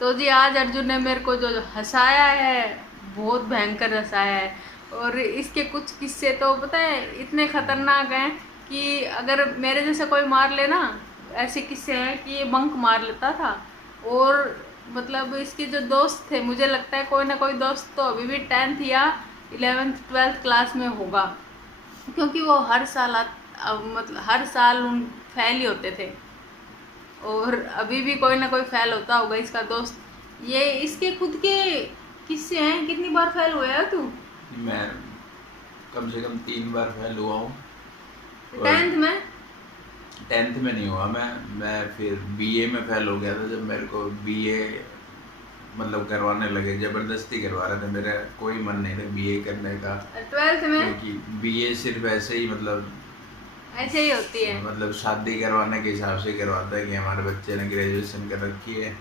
तो जी आज अर्जुन ने मेरे को जो हंसाया है, बहुत भयंकर हंसाया है। और इसके कुछ किस्से तो पता है इतने खतरनाक हैं कि अगर मेरे जैसे कोई मार लेना, ऐसे किस्से हैं कि ये बंक मार लेता था। और मतलब इसके जो दोस्त थे, मुझे लगता है कोई ना कोई दोस्त तो अभी भी 10th या 11th 12th क्लास में होगा, क्योंकि वो हर साल मतलब हर साल उन फेल ही होते थे। और अभी भी कोई ना कोई फेल होता होगा इसका दोस्त। ये इसके खुद के किस्से हैं। कितनी बार फेल हुआ है तू? मैं कम से कम 3 बार फेल हुआ हूँ। और 10th में? 10th में नहीं हुआ मैं फिर बीए में फेल हो गया था, जब मेरे को बीए मतलब करवाने लगे, ज़बरदस्ती करवा रहे थे, मेरा कोई मन नहीं था बीए करने का। 12th में? क्योंकि बीए सिर्फ ऐसे ही मतलब ऐसे ही होती है। मतलब शादी करवाने के हिसाब से करवाता है कि हमारे बच्चे ने ग्रेजुएशन कर रखी है।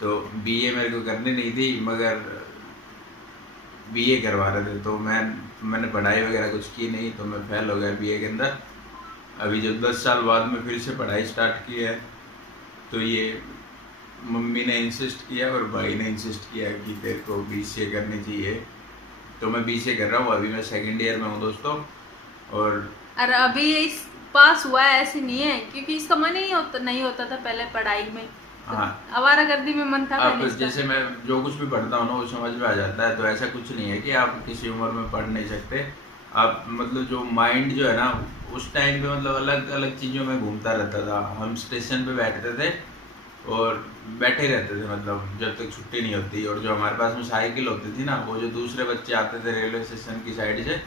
तो बीए मेरे को करनी नहीं थी, मगर बीए करवा रहे थे, तो मैंने पढ़ाई वगैरह कुछ की नहीं, तो मैं फेल हो गया बीए के अंदर। अभी जब 10 साल बाद में फिर से पढ़ाई स्टार्ट की है, तो ये मम्मी ने इंसिस्ट किया और भाई ने इंसिस्ट किया कि तेरे को बीसीए करनी चाहिए। तो मैं बीसीए कर रहा हूँ, अभी मैं सेकंड ईयर में हूँ दोस्तों। और और अभी इस पास हुआ है ऐसे नहीं है, क्योंकि इसका मन ही नहीं होता था पहले पढ़ाई में। तो हाँ, आवारागर्दी में मन था अब पहले इसका। जैसे मैं जो कुछ भी पढ़ता हूँ ना वो समझ में आ जाता है, तो ऐसा कुछ नहीं है कि आप किसी उम्र में पढ़ नहीं सकते। आप मतलब जो माइंड जो है ना, उस टाइम पे मतलब अलग अलग चीज़ों में घूमता रहता था। हम स्टेशन पे बैठते थे और बैठे रहते थे, मतलब जब तक छुट्टी नहीं होती। और जो हमारे पास में साइकिल होती थी ना, वो जो दूसरे बच्चे आते थे रेलवे स्टेशन की साइड से,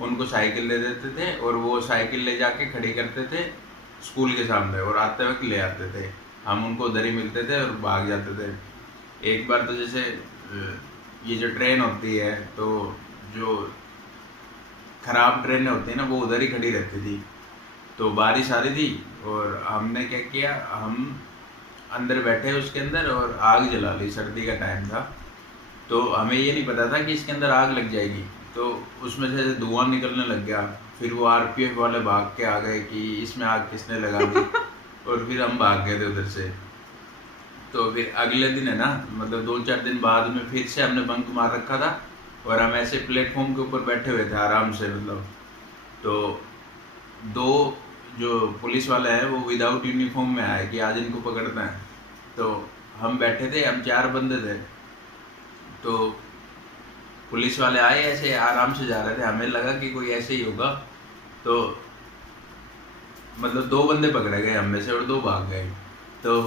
उनको साइकिल दे देते थे और वो साइकिल ले जाके खड़ी करते थे स्कूल के सामने, और आते वक्त ले आते थे। हम उनको उधर ही मिलते थे और भाग जाते थे। एक बार तो जैसे ये जो ट्रेन होती है, तो जो खराब ट्रेनें होती है ना, वो उधर ही खड़ी रहती थी। तो बारिश आ रही थी और हमने क्या किया, हम अंदर बैठे उसके अंदर और आग जला ली। सर्दी का टाइम था, तो हमें ये नहीं पता था कि इसके अंदर आग लग जाएगी। तो उसमें से धुआं निकलने लग गया। फिर वो आरपीएफ वाले भाग के आ गए कि इसमें आग किसने लगा दी। और फिर हम भाग गए थे उधर से। तो फिर अगले दिन है ना, मतलब 2-4 दिन बाद में फिर से हमने बंक मार रखा था, और हम ऐसे प्लेटफॉर्म के ऊपर बैठे हुए थे आराम से, मतलब। तो दो जो पुलिस वाले हैं वो विदाउट यूनिफॉर्म में आए कि आज इनको पकड़ना है। तो हम बैठे थे, हम 4 बंदे थे। तो पुलिस वाले आए, ऐसे आराम से जा रहे थे, हमें लगा कि कोई ऐसे ही होगा। तो मतलब 2 बंदे पकड़े गए हम में से और 2 भाग गए। तो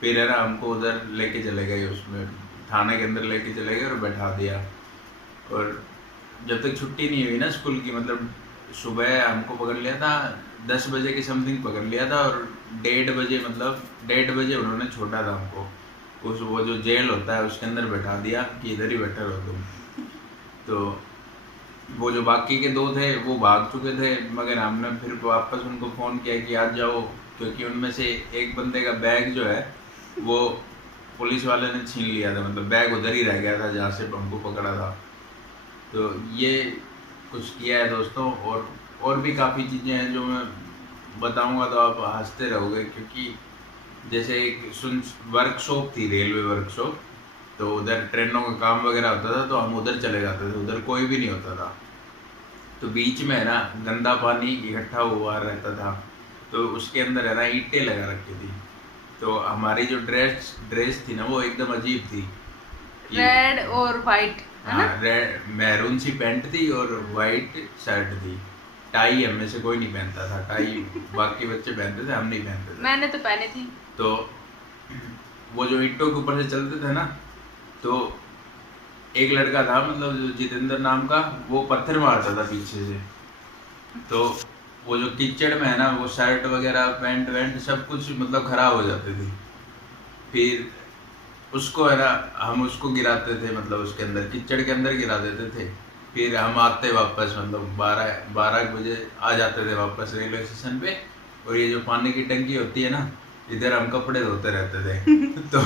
फिर है ना, हमको उधर लेके चले गए, उसमें थाने के अंदर लेके चले गए और बैठा दिया। और जब तक छुट्टी नहीं हुई ना स्कूल की, मतलब सुबह हमको पकड़ लिया था 10 बजे के समथिंग पकड़ लिया था, और 1:30 बजे, मतलब 1:30 बजे उन्होंने छोड़ा था हमको। उस वो जो जेल होता है उसके अंदर बैठा दिया कि इधर ही बैठे रहो तुम। तो वो जो बाकी के 2 थे वो भाग चुके थे, मगर हमने फिर वापस उनको फ़ोन किया कि आज जाओ, क्योंकि उनमें से एक बंदे का बैग जो है वो पुलिस वाले ने छीन लिया था, मतलब बैग उधर ही रह गया था जहाँ से हमको पकड़ा था। तो ये कुछ किया है दोस्तों। और भी काफ़ी चीज़ें हैं जो मैं बताऊंगा तो आप हंसते रहोगे, क्योंकि जैसे एक सुन वर्कशॉप थी, रेलवे वर्कशॉप। तो उधर ट्रेनों का काम वगैरह होता था, तो हम उधर चले जाते थे, उधर कोई भी नहीं होता था। तो बीच में है ना गंदा पानी इकट्ठा हुआ रहता था, तो उसके अंदर है ना ईंटें लगा रखी थी। तो हमारी जो ड्रेस ड्रेस थी ना वो एकदम अजीब थी कि रेड और वाइट है हाँ, ना? रेड मैरून सी पैंट थी और वाइट शर्ट थी। टाई हम में से कोई नहीं पहनता था, टाई बाकी बच्चे पहनते थे, हम नहीं पहनते थे। मैंने तो पहनी थी। तो वो जो ईंटों के ऊपर से चलते थे ना, तो एक लड़का था, मतलब जो जितेंद्र नाम का, वो पत्थर मारता था पीछे से। तो वो जो कीचड़ में है ना, वो शर्ट वगैरह पैंट वैंट सब कुछ मतलब खराब हो जाती थी। फिर उसको है ना, हम उसको गिराते थे, मतलब उसके अंदर कीचड़ के अंदर गिरा देते थे। फिर हम आते वापस, मतलब 12 बजे आ जाते थे वापस रेलवे स्टेशन पे। और ये जो पानी की टंकी होती है ना, इधर हम कपड़े धोते रहते थे। तो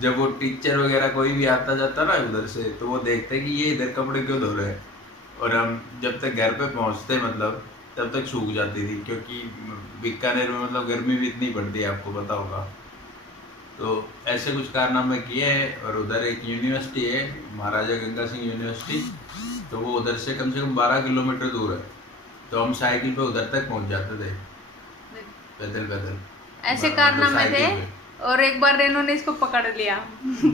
जब वो टीचर वगैरह कोई भी आता जाता ना उधर से, तो वो देखते कि ये इधर कपड़े क्यों धो रहे हैं। और हम जब तक घर पे पहुंचते, मतलब तब तक सूख जाती थी, क्योंकि बीकानेर में मतलब गर्मी भी इतनी पड़ती है, आपको पता होगा। तो ऐसे कुछ कारनामे किए हैं। और उधर एक यूनिवर्सिटी है, महाराजा गंगा सिंह यूनिवर्सिटी, तो वो उधर से कम 12 किलोमीटर दूर है। तो हम साइकिल पे उधर तक पहुंच जाते थे, पैदल पैदल ऐसे मतलब कारनामे थे। साइकिल पे। और एक बार रेनू ने इसको पकड़ लिया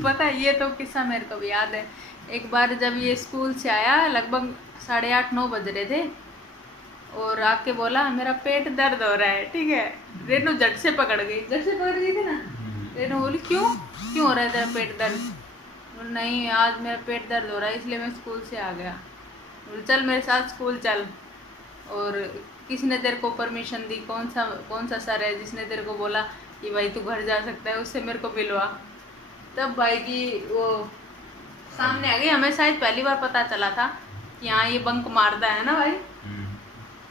पता है, ये तो किस्सा मेरे को भी याद है। एक बार जब ये स्कूल से आया, लगभग 8:30-9 बज रहे थे, और आके बोला मेरा पेट दर्द हो रहा है, ठीक है। रेनू झट से पकड़ गई, झट से पकड़ गई थी ना। रेनू बोली क्यों क्यों हो रहा है तेरा पेट दर्द? बोली, नहीं आज मेरा पेट दर्द हो रहा है इसलिए मैं स्कूल से आ गया। बोली चल मेरे साथ स्कूल चल। और किसने तेरे को परमिशन दी, कौन सा सर है जिसने तेरे को बोला कि भाई तू घर जा सकता है, उससे मेरे को मिलवा। तब भाई की वो सामने आ गई। हमें शायद पहली बार पता चला था कि हाँ ये बंक मारता है ना भाई।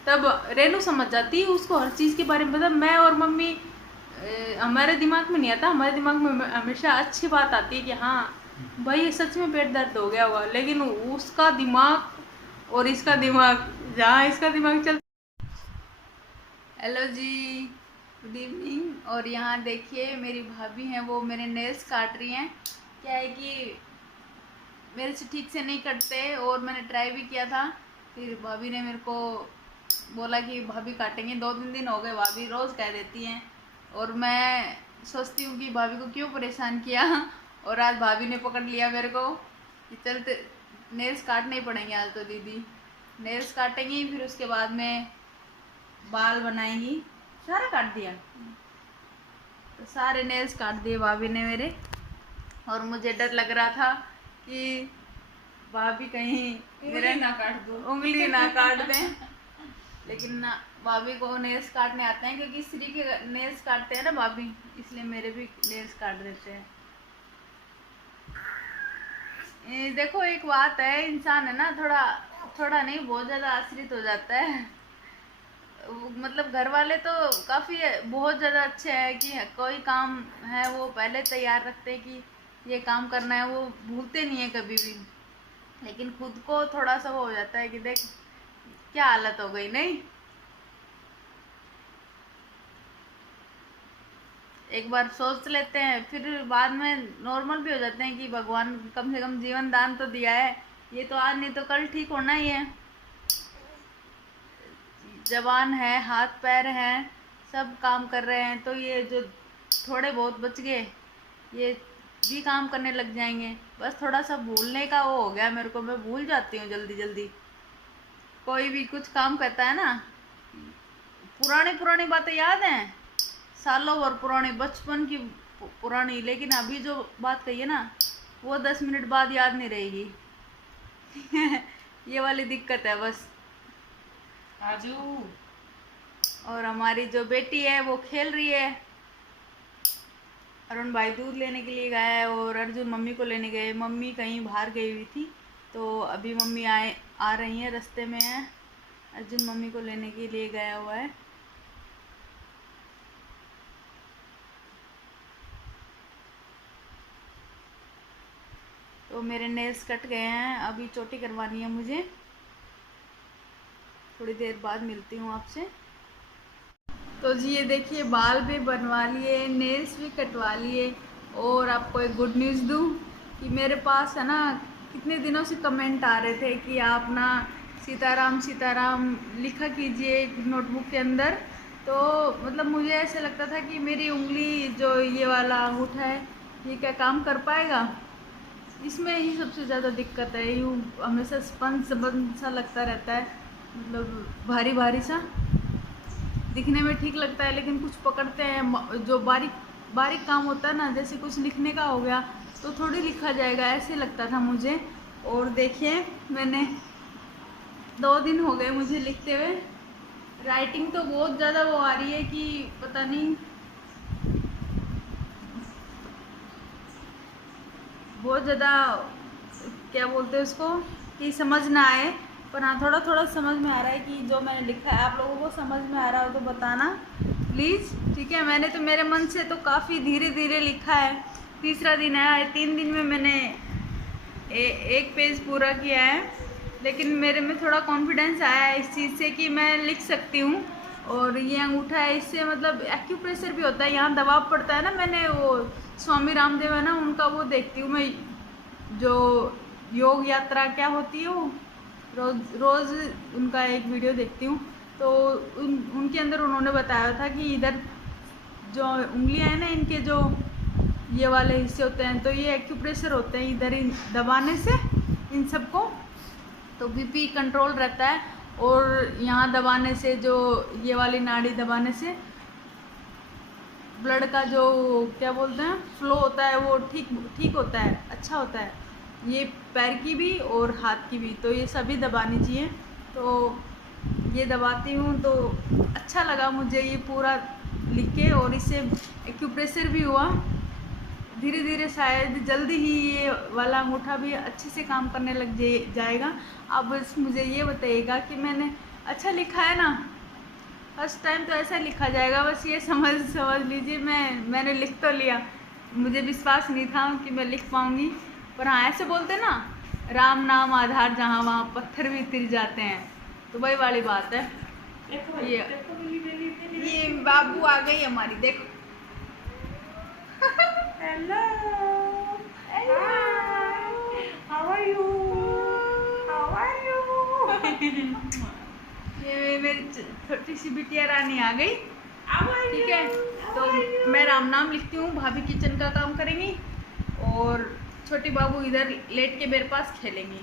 तब रेनू समझ जाती, उसको हर चीज़ के बारे में पता। मैं और मम्मी हमारे दिमाग में नहीं आता, हमारे दिमाग में हमेशा अच्छी बात आती है कि हाँ भाई ये सच में पेट दर्द हो गया होगा। लेकिन उसका दिमाग और इसका दिमाग, जहाँ इसका दिमाग चल। हेलो जी, गुड इवनिंग। और यहाँ देखिए मेरी भाभी हैं, वो मेरे नेल्स काट रही हैं। क्या है कि मेरे से ठीक से नहीं कटते, और मैंने ट्राई भी किया था। फिर भाभी ने मेरे को बोला कि भाभी काटेंगे। 2-3 दिन हो गए, भाभी रोज़ कह देती हैं, और मैं सोचती हूँ कि भाभी को क्यों परेशान किया। और आज भाभी ने पकड़ लिया मेरे को कि चलते नेल्स काटने ही पड़ेंगे आज तो दीदी। नेल्स काटेंगी, फिर उसके बाद में बाल बनाएंगी। सारा काट दिया, तो सारे नेल्स काट दिए भाभी ने मेरे। और मुझे डर लग रहा था कि भाभी कहीं मेरा ना काट दो, उंगली ना काट दें। लेकिन ना, भाभी को नेल्स काटने आते हैं, क्योंकि श्री के नेल्स काटते हैं ना भाभी, इसलिए मेरे भी नेल्स काट देते हैं। देखो एक बात है, इंसान है ना, थोड़ा नहीं बहुत ज़्यादा आश्रित हो जाता है। मतलब घर वाले तो काफ़ी बहुत ज़्यादा अच्छे हैं कि कोई काम है वो पहले तैयार रखते हैं कि ये काम करना है, वो भूलते नहीं है कभी भी। लेकिन खुद को थोड़ा सा वो हो जाता है कि देख क्या हालत हो गई। नहीं, एक बार सोच लेते हैं, फिर बाद में नॉर्मल भी हो जाते हैं कि भगवान कम से कम जीवन दान तो दिया है, ये तो आज नहीं तो कल ठीक होना ही है। जवान है, हाथ पैर हैं, सब काम कर रहे हैं, तो ये जो थोड़े बहुत बच गए ये भी काम करने लग जाएंगे। बस थोड़ा सा भूलने का वो हो गया मेरे को, मैं भूल जाती हूँ जल्दी जल्दी। कोई भी कुछ काम करता है ना, पुरानी बातें याद हैं, सालों भर पुरानी, बचपन की पुरानी, लेकिन अभी जो बात कही है ना वो 10 मिनट बाद याद नहीं रहेगी। ये वाली दिक्कत है बस। आजू। और हमारी जो बेटी है वो खेल रही है। अरुण भाई दूध लेने के लिए गया है, और अर्जुन मम्मी को लेने गए। मम्मी कहीं बाहर गई हुई थी, तो अभी मम्मी आ रही हैं, रास्ते में है। अर्जुन मम्मी को लेने के लिए गया हुआ है। तो मेरे नेल्स कट गए हैं, अभी चोटी करवानी है मुझे। थोड़ी देर बाद मिलती हूँ आपसे। तो जी ये देखिए, बाल भी बनवा लिए, नेल्स भी कटवा लिए। और आपको एक गुड न्यूज़ दूँ कि मेरे पास है ना कितने दिनों से कमेंट आ रहे थे कि आप ना सीताराम सीताराम लिखा कीजिए नोटबुक के अंदर। तो मतलब मुझे ऐसे लगता था कि मेरी उंगली जो ये वाला अंगूठा है ये क्या काम कर पाएगा, इसमें ही सबसे ज़्यादा दिक्कत है। यूँ हमेशा स्पंज सा लगता रहता है, मतलब भारी भारी सा। दिखने में ठीक लगता है, लेकिन कुछ पकड़ते हैं जो बारीक काम होता है ना, जैसे कुछ लिखने का हो गया तो थोड़ी लिखा जाएगा, ऐसे लगता था मुझे। और देखिए मैंने 2 दिन हो गए मुझे लिखते हुए। राइटिंग तो बहुत ज़्यादा वो आ रही है कि पता नहीं, बहुत ज़्यादा क्या बोलते हैं उसको कि समझ ना आए। पर हाँ थोड़ा समझ में आ रहा है कि जो मैंने लिखा है आप लोगों को समझ में आ रहा हो तो बताना प्लीज़, ठीक है। मैंने तो मेरे मन से तो काफ़ी धीरे धीरे लिखा है। तीसरा दिन है, 3 दिन में मैंने एक पेज पूरा किया है। लेकिन मेरे में थोड़ा कॉन्फिडेंस आया है इस चीज़ से कि मैं लिख सकती हूँ। और ये अंगूठा है, इससे मतलब एक्यूप्रेशर भी होता है, यहाँ दबाव पड़ता है ना, मैंने वो स्वामी रामदेव है ना, उनका वो देखती हूँ मैं, जो योग यात्रा क्या होती है वो, रोज़ उनका एक वीडियो देखती हूँ। तो उनके अंदर उन्होंने बताया था कि इधर जो उंगलियां हैं ना, इनके जो ये वाले हिस्से होते हैं, तो ये एक्यूप्रेशर होते हैं, इधर इन दबाने से इन सबको तो बीपी कंट्रोल रहता है। और यहाँ दबाने से, जो ये वाली नाड़ी दबाने से ब्लड का जो क्या बोलते हैं फ्लो होता है वो ठीक होता है, अच्छा होता है। ये पैर की भी और हाथ की भी, तो ये सभी दबानी चाहिए। तो ये दबाती हूँ, तो अच्छा लगा मुझे ये पूरा लिख के, और इससे एक्यूप्रेशर भी हुआ। धीरे धीरे शायद जल्दी ही ये वाला अंगूठा भी अच्छे से काम करने लग जाएगा। अब बस मुझे ये बताइएगा कि मैंने अच्छा लिखा है ना। फर्स्ट टाइम तो ऐसा लिखा जाएगा, बस ये समझ लीजिए। मैंने लिख तो लिया, मुझे विश्वास नहीं था कि मैं लिख पाऊँगी, पर हाँ ऐसे बोलते ना, राम नाम आधार जहाँ वहाँ पत्थर भी तिर जाते हैं, तो वही वाली बात है। ये बाबू आ गई हमारी, देखो। Hello, how are you? ये मेरी छोटी सी बिटिया रानी आ गई, ठीक है। तो मैं राम नाम लिखती हूँ, भाभी किचन का काम करेंगी और छोटी बाबू इधर लेट के मेरे पास खेलेंगी।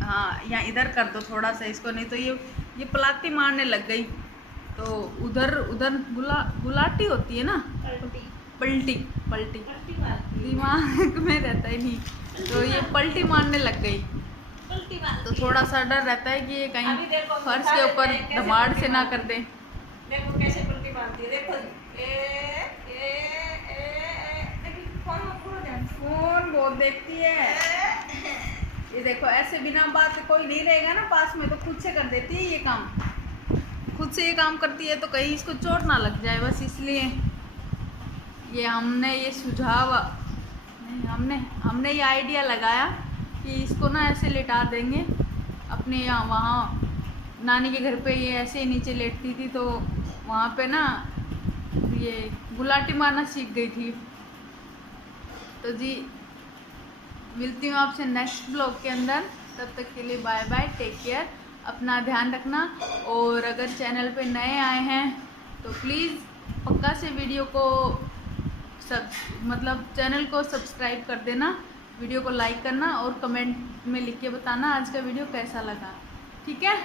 हाँ, यहाँ इधर कर दो थोड़ा सा इसको, नहीं तो ये पलाती मारने लग गई। तो उधर गुलाटी होती है ना, पलटी दिमाग में रहता ही नहीं, तो ये पलटी मारने लग गई। तो थोड़ा सा डर रहता है कि ये कहीं फर्श के ऊपर धमाड़ से ना कर दे। देखो कैसे पलटी मारती है, देखो फोन बहुत देखती है ये, देखो ऐसे बिना बात कोई नहीं रहेगा ना पास में, तो खुद से कर देती है ये काम, खुद से ये काम करती है, तो कहीं इसको चोट ना लग जाए, बस इसलिए ये हमने ये सुझाव नहीं, हमने ये आइडिया लगाया कि इसको ना ऐसे लेटा देंगे। अपने यहाँ वहाँ नानी के घर पे ये ऐसे ही नीचे लेटती थी, तो वहाँ पे ना ये गुलाटी मारना सीख गई थी। तो जी मिलती हूँ आपसे नेक्स्ट ब्लॉग के अंदर, तब तक के लिए बाय बाय, टेक केयर, अपना ध्यान रखना। और अगर चैनल पे नए आए हैं तो प्लीज़ पक्का से वीडियो को चैनल को सब्सक्राइब कर देना, वीडियो को लाइक करना और कमेंट में लिख के बताना आज का वीडियो कैसा लगा, ठीक है।